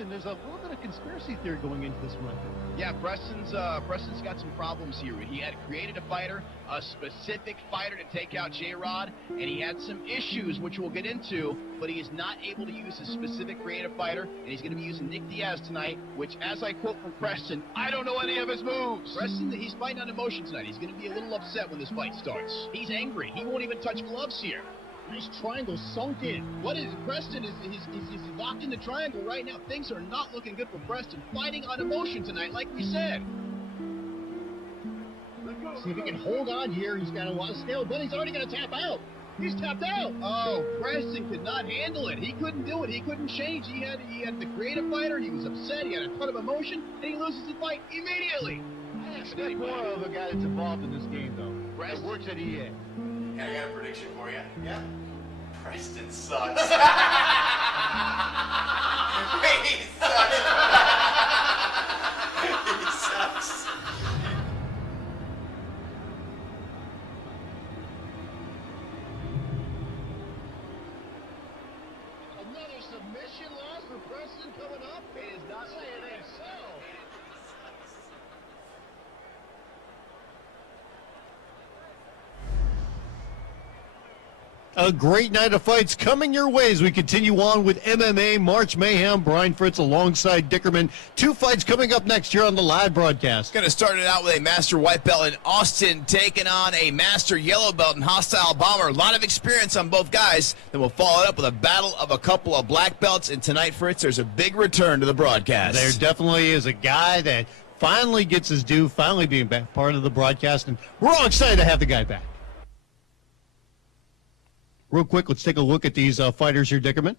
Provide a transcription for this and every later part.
Preston, there's a little bit of conspiracy theory going into this one. Yeah, Preston's got some problems here. He had created a fighter, a specific fighter to take out J-Rod, and he had some issues, which we'll get into, but he is not able to use his specific creative fighter, and he's going to be using Nick Diaz tonight, which, as I quote from Preston, I don't know any of his moves. Preston, he's fighting on emotion tonight. He's going to be a little upset when this fight starts. He's angry. He won't even touch gloves here. Nice triangle sunk in. What is Preston? He's locked in the triangle right now. Things are not looking good for Preston. Fighting on emotion tonight, like we said. See if he can hold on here. He's got a lot of skill, but he's already going to tap out. He's tapped out. Oh, Preston could not handle it. He couldn't do it. He couldn't change. He had the creative fighter. He was upset. He had a ton of emotion, and he loses the fight immediately. I expect more of a guy that's involved in this game, though. Preston works at EA. I got a prediction for you. Yeah. Preston sucks. He sucks. He sucks. Another submission loss for Preston coming up. It is not saying it so. A great night of fights coming your way as we continue on with MMA March Mayhem. Brian Fritz alongside Dickerman. 2 fights coming up next year on the live broadcast. Going to start it out with a master white belt in Austin taking on a master yellow belt in Hostile Bomber. A lot of experience on both guys. Then we'll follow it up with a battle of a couple of black belts. And tonight, Fritz, there's a big return to the broadcast. There definitely is a guy that finally gets his due, finally being back part of the broadcast. And we're all excited to have the guy back. Real quick, let's take a look at these fighters here, Dickerman.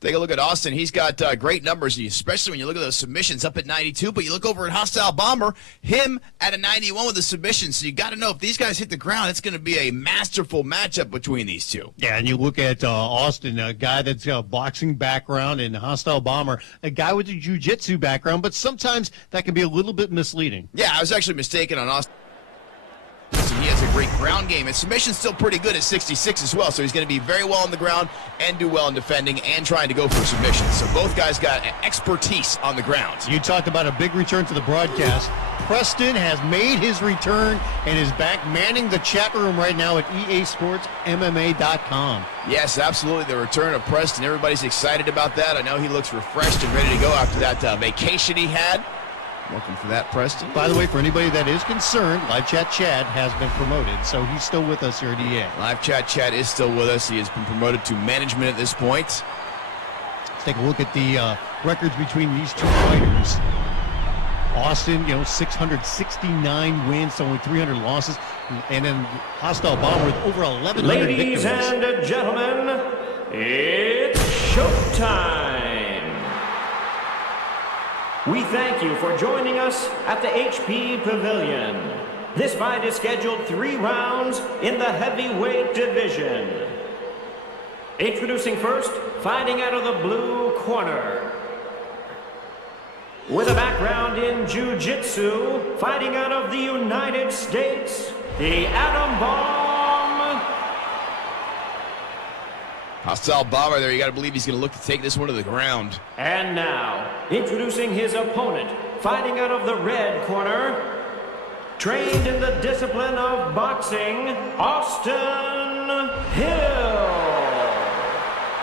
Take a look at Austin. He's got great numbers, especially when you look at those submissions up at 92. But you look over at Hostile Bomber, him at a 91 with the submission. So you got to know if these guys hit the ground, it's going to be a masterful matchup between these two. Yeah, and you look at Austin, a guy that's got a boxing background, and Hostile Bomber, a guy with a jiu-jitsu background. But sometimes that can be a little bit misleading. Yeah, I was actually mistaken on Austin. He has a great ground game, and submission's still pretty good at 66 as well, so he's going to be very well on the ground and do well in defending and trying to go for submissions. So both guys got expertise on the ground. You talked about a big return to the broadcast. Preston has made his return and is back manning the chat room right now at easportsmma.com. Yes, absolutely, the return of Preston. Everybody's excited about that. I know he looks refreshed and ready to go after that vacation he had. Looking for that, Preston. By the way, for anybody that is concerned, Live Chat Chad has been promoted, so he's still with us here at EA. Live Chat Chad is still with us. He has been promoted to management at this point. Let's take a look at the records between these two fighters. Austin, 669 wins, only 300 losses, and then Hostile Bomber with over 1,100 Ladies victories. and gentlemen, it's showtime. We thank you for joining us at the HP Pavilion. This fight is scheduled 3 rounds in the heavyweight division. Introducing first, fighting out of the blue corner. With a background in jiu-jitsu, fighting out of the United States, the Atom Bomb. Hostile Bomber there, you got to believe he's going to look to take this one to the ground. And now, introducing his opponent, fighting out of the red corner, trained in the discipline of boxing, Austin Hill.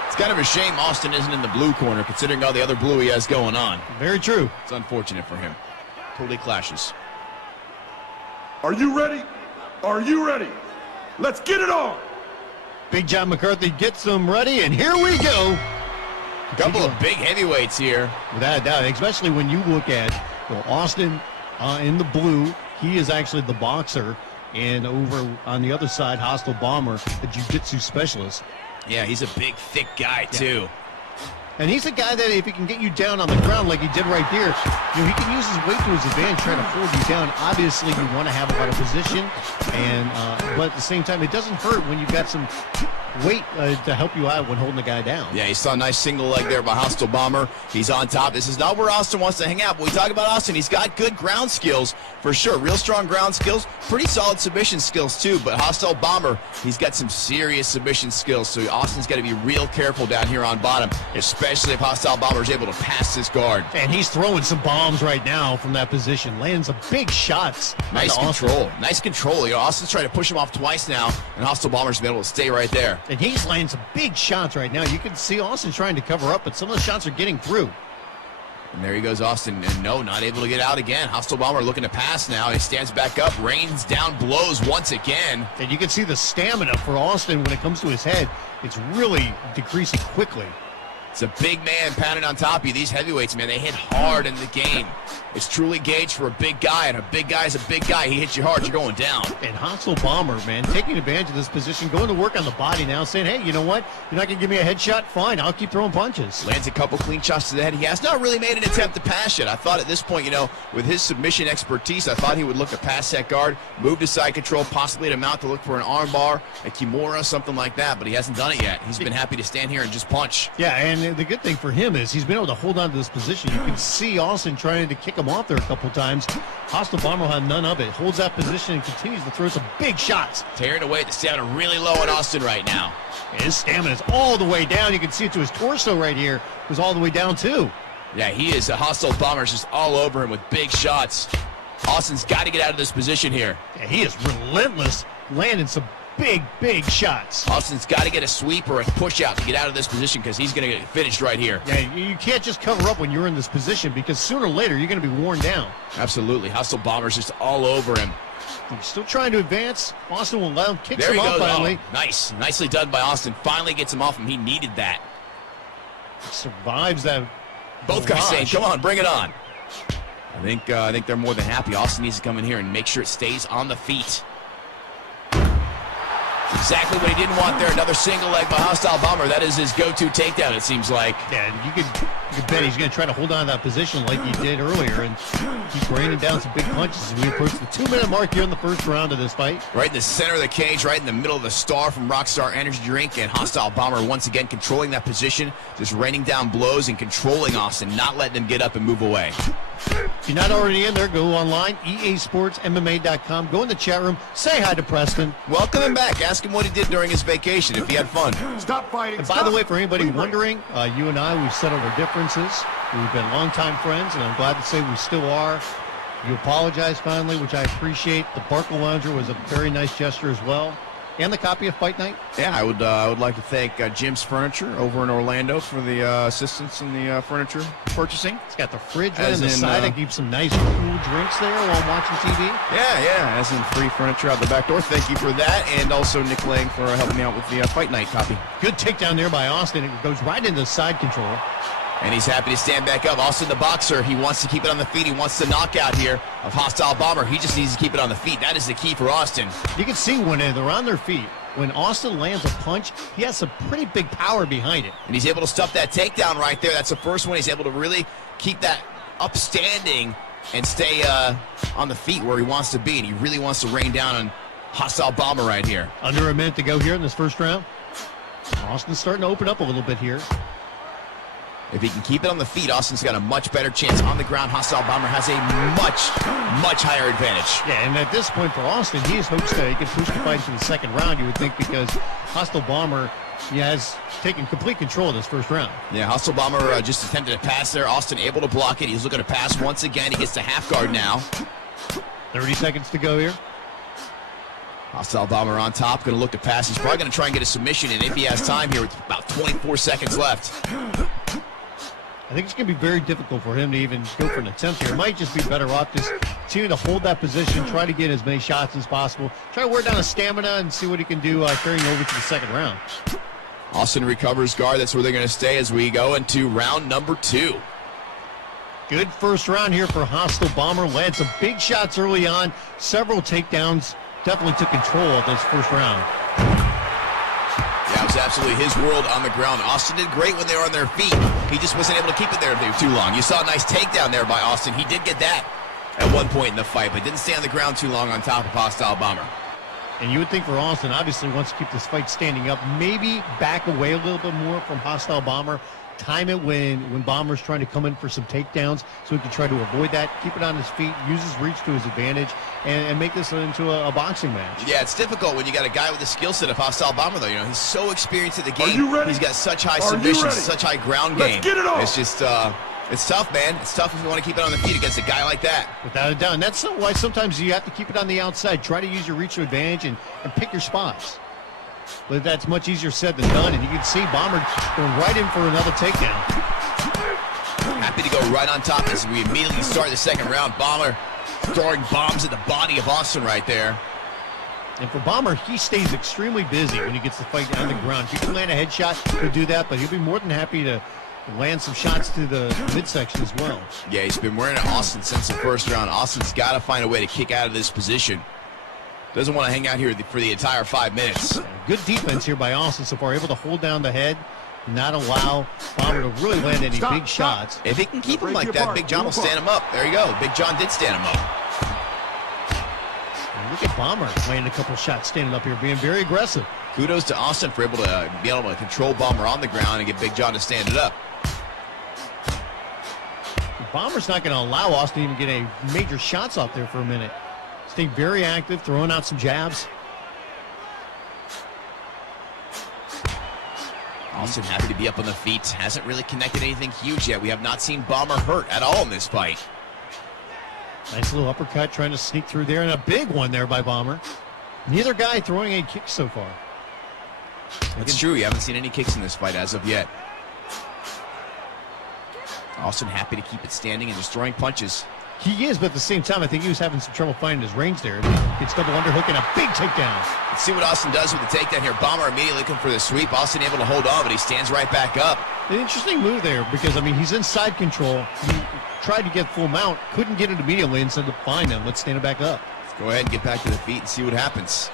It's kind of a shame Austin isn't in the blue corner, considering all the other blue he has going on. Very true. It's unfortunate for him. Totally clashes. Are you ready? Are you ready? Let's get it on! Big John McCarthy gets them ready, and here we go. A couple of big heavyweights here. Without a doubt, especially when you look at Austin in the blue. He is actually the boxer, and over on the other side, Hostile Bomber, the jiu-jitsu specialist. Yeah, he's a big, thick guy, too. And he's a guy that if he can get you down on the ground like he did right there, he can use his weight to his advantage trying to hold you down. Obviously, you want to have a lot of position, and but at the same time, it doesn't hurt when you've got some weight to help you out when holding the guy down. Yeah, you saw a nice single leg there by Hostile Bomber. He's on top. This is not where Austin wants to hang out, but we talk about Austin. He's got good ground skills for sure. Real strong ground skills. Pretty solid submission skills, too, but Hostile Bomber, he's got some serious submission skills, so Austin's got to be real careful down here on bottom, especially especially if Hostile Bomber is able to pass this guard. And he's throwing some bombs right now from that position, landing some big shots. Nice control. Nice control. You know, Austin's trying to push him off twice now, and Hostile Bomber's been able to stay right there. And he's landing some big shots right now. You can see Austin trying to cover up, but some of the shots are getting through. And there he goes, Austin. And no, not able to get out again. Hostile Bomber looking to pass now. He stands back up, rains down blows once again. And you can see the stamina for Austin when it comes to his head. It's really decreasing quickly. It's a big man pounding on top of you. These heavyweights, man, they hit hard in the game. It's truly gauged for a big guy, and a big guy's a big guy. He hits you hard, you're going down. And Hostile Bomber, man, taking advantage of this position, going to work on the body now, saying, hey, you know what? You're not going to give me a headshot? Fine, I'll keep throwing punches. Lands a couple clean shots to the head. He has not really made an attempt to pass yet. I thought at this point, you know, with his submission expertise, I thought he would look to pass that guard, move to side control, possibly to mount to look for an arm bar, a Kimura, something like that, but he hasn't done it yet. He's been happy to stand here and just punch. Yeah, and the good thing for him is he's been able to hold on to this position. You can see Austin trying to kick him off there a couple times. Hostile Bomber had none of it. Holds that position and continues to throw some big shots. Tearing away at the stamina really low on Austin right now. His stamina is all the way down. You can see it to his torso right here. It was all the way down too. Yeah, he is. A Hostile Bomber's just all over him with big shots. Austin's got to get out of this position here. Yeah, he is relentless, landing some big shots. Austin's got to get a sweep or a push out to get out of this position because he's going to get finished right here. Yeah, you can't just cover up when you're in this position because sooner or later you're going to be worn down. Absolutely. Hostile Bomber's just all over him. He's still trying to advance. Austin will let him kick There him he off goes. finally. Oh, nice. Nicely done by Austin. Finally gets him off him. He needed that. Survives that. Both guys saying, come on, bring it on. I think they're more than happy. Austin needs to come in here and make sure it stays on the feet. Exactly what he didn't want there. Another single leg by Hostile Bomber. That is his go-to takedown, it seems like. Yeah, you could bet he's going to try to hold on to that position like he did earlier and keep raining down some big punches as we approach the 2-minute mark here in the first round of this fight. Right in the center of the cage, right in the middle of the star from Rockstar Energy Drink, and Hostile Bomber once again controlling that position, just raining down blows and controlling Austin, not letting him get up and move away. If you're not already in there, go online, easportsmma.com. Go in the chat room, say hi to Preston. Welcome him back. Ask him what he did during his vacation, if he had fun. Stop fighting. And by the way, for anybody wondering, you and I, we've settled our differences. We've been longtime friends, and I'm glad to say we still are. You apologize finally, which I appreciate. The Barkle Lounger was a very nice gesture as well. And the copy of Fight Night. Yeah, I would like to thank Jim's Furniture over in Orlando for the assistance in the furniture purchasing. It's got the fridge right on the side. I keep some nice cool drinks there while I'm watching TV. Yeah, as in free furniture out the back door. Thank you for that. And also Nick Lang for helping me out with the Fight Night copy. Good takedown there by Austin. It goes right into side control. And he's happy to stand back up. Austin, the boxer, he wants to keep it on the feet. He wants the knockout here of Hostile Bomber. He just needs to keep it on the feet. That is the key for Austin. You can see when they're on their feet, when Austin lands a punch, he has some pretty big power behind it. And he's able to stuff that takedown right there. That's the first one. He's able to really keep that upstanding and stay on the feet where he wants to be. And he really wants to rain down on Hostile Bomber right here. Under a minute to go here in this first round. Austin's starting to open up a little bit here. If he can keep it on the feet, Austin's got a much better chance. On the ground, Hostile Bomber has a much higher advantage. Yeah, and at this point for Austin, he has hopes that he can push the fight to the second round, you would think, because Hostile Bomber has taken complete control of this first round. Yeah, Hostile Bomber just attempted a pass there. Austin able to block it. He's looking to pass once again. He gets the half guard now. 30 seconds to go here. Hostile Bomber on top, going to look to pass. He's probably going to try and get a submission in if he has time here with about 24 seconds left. I think it's going to be very difficult for him to even go for an attempt here. It might just be better off just continue to hold that position, try to get as many shots as possible, try to wear down his stamina and see what he can do carrying over to the second round. Austin recovers guard. That's where they're going to stay as we go into round number 2. Good first round here for Hostile Bomber. Landed some big shots early on, several takedowns. Definitely took control of this first round. Yeah, it was absolutely his world on the ground. Austin did great when they were on their feet. He just wasn't able to keep it there too long. You saw a nice takedown there by Austin. He did get that at one point in the fight, but didn't stay on the ground too long on top of Hostile Bomber. And you would think for Austin, obviously wants to keep this fight standing up, maybe back away a little bit more from Hostile Bomber. time it when Bomber's trying to come in for some takedowns so he can try to avoid that, keep it on his feet, use his reach to his advantage, and make this into a boxing match. Yeah, it's difficult when you got a guy with the skill set of Hostile Bomber, though. You know, he's so experienced in the game. Are you ready? He's got such high Are you submissions, ready? such high ground Let's game. get it on. It's just, it's tough, man. It's tough if you want to keep it on the feet against a guy like that. Without a doubt. And that's why sometimes you have to keep it on the outside. Try to use your reach to advantage and pick your spots. But that's much easier said than done. And you can see Bomber going right in for another takedown. Happy to go right on top as we immediately start the second round. Bomber throwing bombs at the body of Austin right there. And for Bomber, he stays extremely busy when he gets the fight on the ground. If he can land a headshot, he'll do that, but he'll be more than happy to land some shots to the midsection as well. Yeah, he's been wearing it Austin since the first round. Austin's got to find a way to kick out of this position. Doesn't want to hang out here for the entire 5 minutes. Good defense here by Austin so far, able to hold down the head, not allow Bomber to really land any big shots. If he can keep him like that, Big John will stand him up. There you go. Big John did stand him up. And look at Bomber landing a couple shots standing up here, being very aggressive. Kudos to Austin for be able to control Bomber on the ground and get Big John to stand it up. Bomber's not going to allow Austin to even get any major shots off there for a minute. Staying very active, throwing out some jabs. Austin happy to be up on the feet. Hasn't really connected anything huge yet. We have not seen Bomber hurt at all in this fight. Nice little uppercut trying to sneak through there, and a big one there by Bomber. Neither guy throwing any kicks so far. That's true. You haven't seen any kicks in this fight as of yet. Austin happy to keep it standing and just throwing punches. He is, but at the same time, I think he was having some trouble finding his range there. Gets double underhook and a big takedown. Let's see what Austin does with the takedown here. Bomber immediately looking for the sweep. Austin able to hold on, but he stands right back up. An interesting move there because, I mean, he's in side control. He tried to get full mount, couldn't get it immediately, and said, fine then, let's stand it back up. Let's go ahead and get back to the feet and see what happens.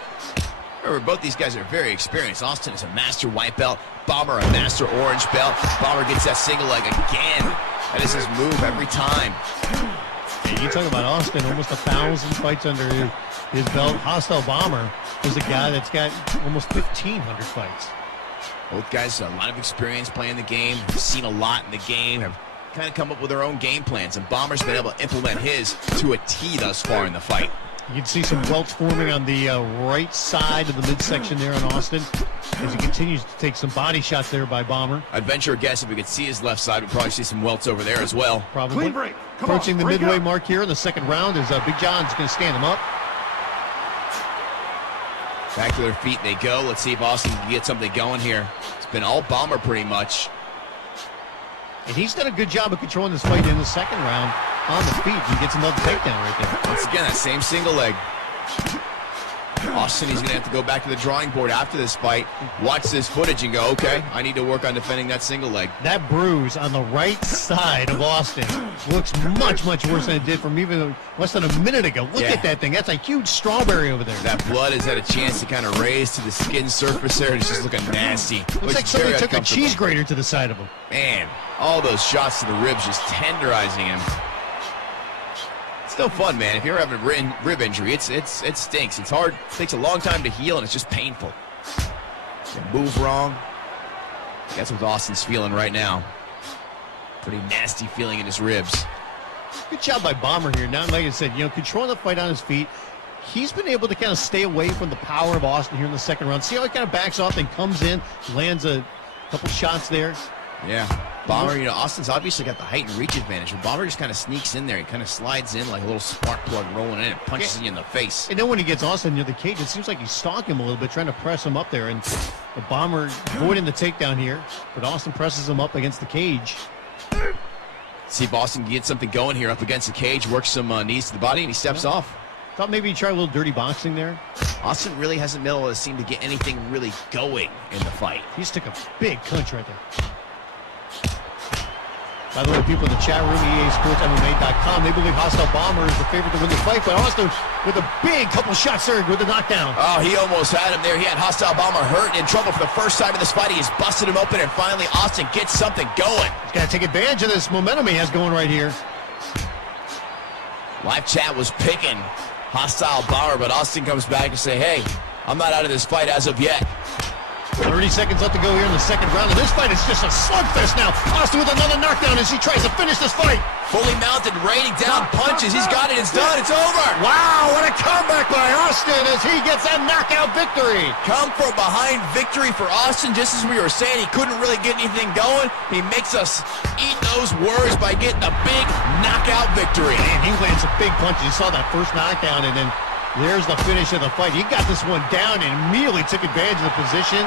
Remember, both these guys are very experienced. Austin is a master white belt. Bomber a master orange belt. Bomber gets that single leg again. That is his move every time. Yeah, you talk about Austin, almost 1,000 fights under his belt. Hostile Bomber is a guy that's got almost 1,500 fights. Both guys a lot of experience playing the game, have seen a lot in the game, have kind of come up with their own game plans, and Bomber's been able to implement his to a T thus far in the fight. You can see some welts forming on the right side of the midsection there on Austin as he continues to take some body shots there by Bomber. I'd venture a guess if we could see his left side, we'd probably see some welts over there as well. Probably. Clean break. Come Approaching on, the break midway up. mark here in the second round as Big John's going to stand him up. Back to their feet they go. Let's see if Austin can get something going here. It's been all Bomber pretty much. And he's done a good job of controlling this fight in the second round on the feet. He gets another takedown right there. Once again, that same single leg. Austin, he's going to have to go back to the drawing board after this fight, watch this footage and go, okay, I need to work on defending that single leg. That bruise on the right side of Austin looks much, much worse than it did from even less than a minute ago. Look at that thing. That's a huge strawberry over there. That blood has had a chance to kind of raise to the skin surface there. It's just looking nasty. Looks like somebody took a cheese grater to the side of him. Man, all those shots to the ribs just tenderizing him. Still fun, man. If you're having a rib injury, it stinks. It's hard. It takes a long time to heal, and it's just painful. You move wrong. That's what Austin's feeling right now. Pretty nasty feeling in his ribs. Good job by Bomber here. Now, like I said, controlling the fight on his feet. He's been able to kind of stay away from the power of Austin here in the second round. See how he kind of backs off and comes in, lands a couple shots there. Yeah. Bomber, Austin's obviously got the height and reach advantage, but Bomber just kind of sneaks in there. He kind of slides in like a little spark plug rolling in and punches you in the face. And then when he gets Austin near the cage, it seems like he's stalking him a little bit, trying to press him up there. And the Bomber avoiding the takedown here, but Austin presses him up against the cage. See if Austin can get something going here up against the cage, works some knees to the body, and he steps off. Thought maybe he'd try a little dirty boxing there. Austin really hasn't been able to seem to get anything really going in the fight. He just took a big punch right there. By the way, people in the chat room, EASportsMMA.com, they believe Hostile Bomber is the favorite to win the fight, but Austin with a big couple shots there with the knockdown. Oh, he almost had him there. He had Hostile Bomber hurt and in trouble for the first time in this fight. He has busted him open, and finally Austin gets something going. He's got to take advantage of this momentum he has going right here. Live chat was picking Hostile Bomber, but Austin comes back and say, hey, I'm not out of this fight as of yet. 30 seconds left to go here in the second round, and this fight is just a slugfest now. Austin with another knockdown as he tries to finish this fight. Fully mounted, raining down punches. He's got it. It's done. It's over. Wow, what a comeback by Austin as he gets that knockout victory. Come from behind victory for Austin. Just as we were saying, he couldn't really get anything going. He makes us eat those words by getting a big knockout victory. Man, he lands some big punches. You saw that first knockdown, and then there's the finish of the fight. He got this one down and immediately took advantage of the position.